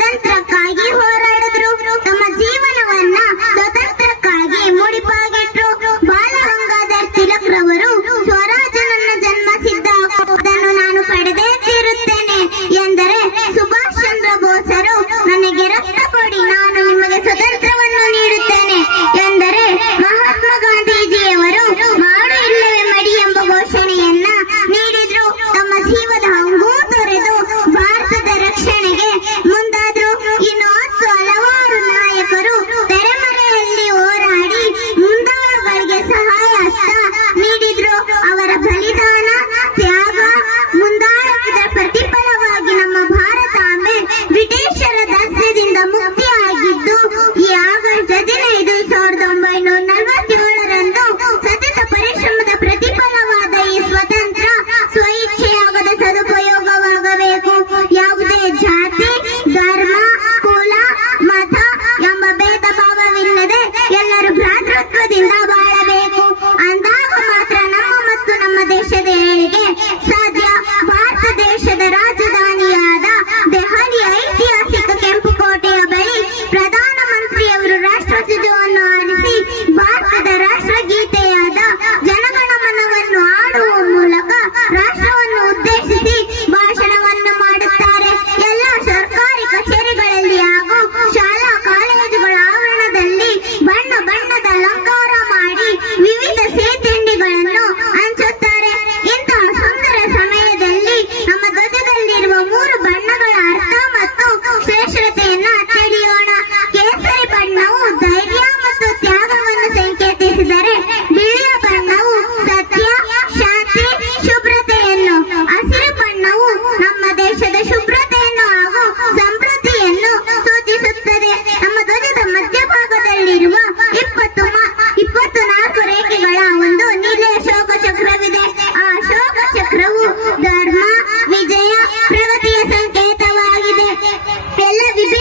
Thank you.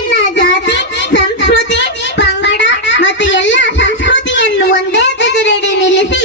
ಇಲ್ಲಿನ ಜಾತಿ ಸಂಸ್ಕೃತಿ ಪಂಗಡ ಮತ್ತು ಎಲ್ಲ ಸಂಸ್ಕೃತಿಯನ್ನು ಒಂದೇ ಗಜರೆಡೆ ನಿಲ್ಲಿಸಿ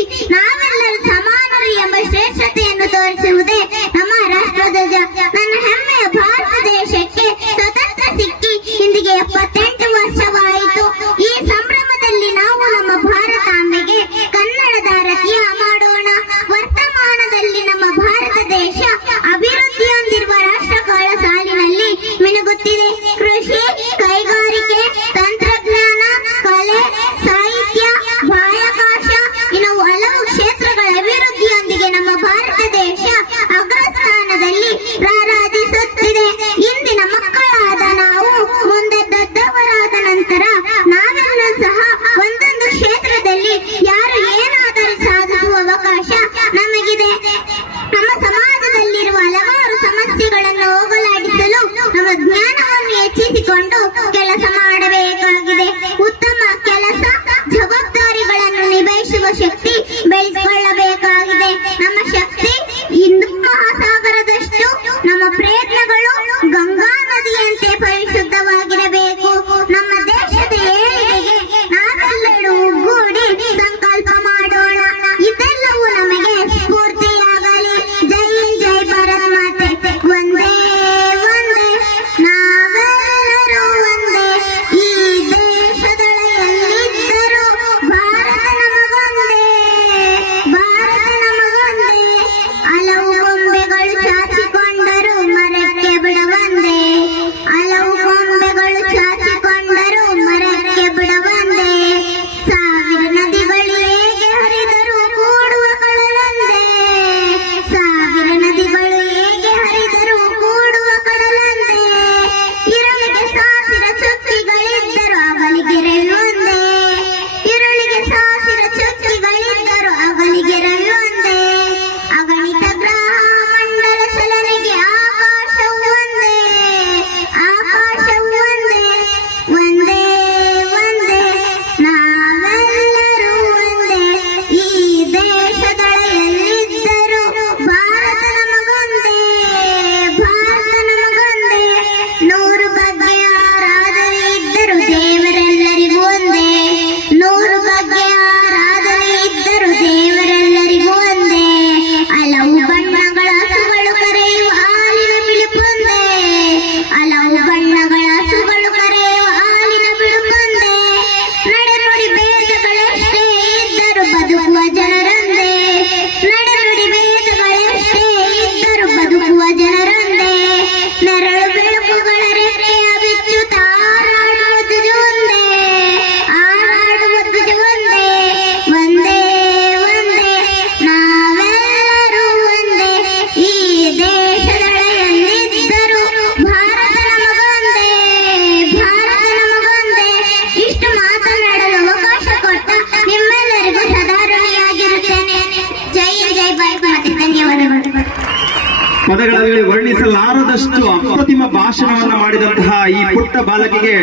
ಪದಗಳಲ್ಲಿ ವರ್ಣಿಸಲಾರದಷ್ಟು ಅಪ್ರತಿಮ ಭಾಷಣವನ್ನು ಮಾಡಿದಂತಹ ಈ ಪುಟ್ಟ ಬಾಲಕಿಗೆ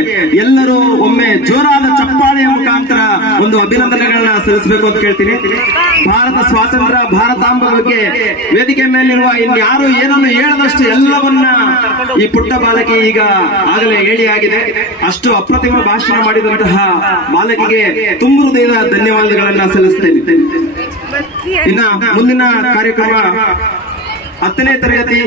ಎಲ್ಲರೂ ಒಮ್ಮೆ ಜೋರಾದ ಚಪ್ಪಾಳೆಯ ಮುಖಾಂತರ ಒಂದು ಅಭಿನಂದನೆಗಳನ್ನ ಸಲ್ಲಿಸಬೇಕು ಅಂತ ಕೇಳ್ತೀನಿ. ಭಾರತ ಸ್ವಾತಂತ್ರ್ಯ, ಭಾರತಾಂಬ ಬಗ್ಗೆ ವೇದಿಕೆ ಮೇಲಿರುವ ಇನ್ಯಾರು ಏನನ್ನು ಹೇಳದಷ್ಟು ಎಲ್ಲವನ್ನ ಈ ಪುಟ್ಟ ಬಾಲಕಿ ಈಗ ಆಗಲೇ ಆಗಿದೆ. ಅಷ್ಟು ಅಪ್ರತಿಮ ಭಾಷಣ ಮಾಡಿದಂತಹ ಬಾಲಕಿಗೆ ತುಂಬ ಹೃದಯದ ಧನ್ಯವಾದಗಳನ್ನ ಸಲ್ಲಿಸ್ತೇನೆ. ಇನ್ನ ಮುಂದಿನ ಕಾರ್ಯಕ್ರಮ ಹತ್ತನೇ ತರಗತಿ